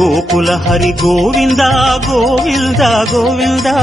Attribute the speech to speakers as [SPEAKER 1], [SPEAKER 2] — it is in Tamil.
[SPEAKER 1] గోకుల హరి గోవిందా
[SPEAKER 2] గోవిందా గోవిందా.